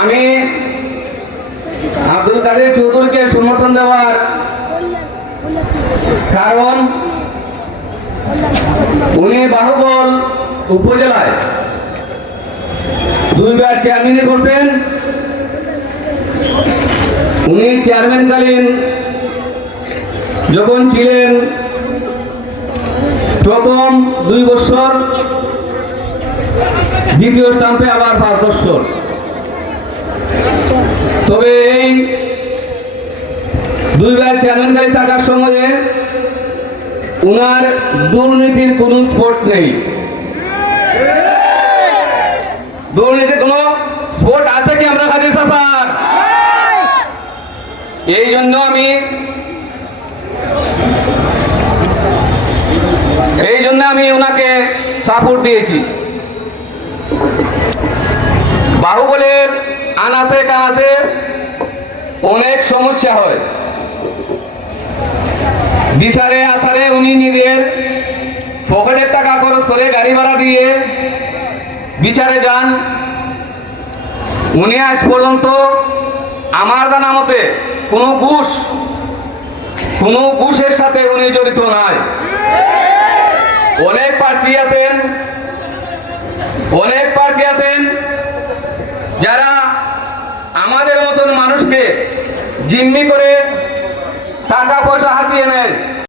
আমি আব্দুল কাদের চৌধুরীকে সমর্থন দেওয়ার কারণ উনি বাহুবল উপজেলায় দুইবার চেয়ারম্যানই করছেন উনি চেয়ারম্যানকালীন যখন ছিলেন, প্রথম দুই বছর দ্বিতীয় স্টাম্পে আবার পাঁচ বছর। তবে এই দুইবার চেয়ারম্যানকারী থাকার সময়ে উনার দুর্নীতির কোনো স্পট নেই। দুর্নীতির কোনো স্পট আছে কি আমরা হাজির স্যার এই জন্য আমি এই জন্য আমি ওনাকে সাপোর্ট দিয়েছি। অনেক সমস্যা হয়। বিচারে আসারে উনি নিজের পকেটের টাকা খরচ করে গাড়ি ভাড়া দিয়ে বিচারে যান। উনি আজ পর্যন্ত আমার জানা মতে কোনো ঘুষ, কোনো ঘুষের সাথে উনি জড়িত নয় অনেক প্রার্থী আছেন, অনেক মানুষকে জিম্মি করে টাকা পয়সা হাতিয়ে নেয়।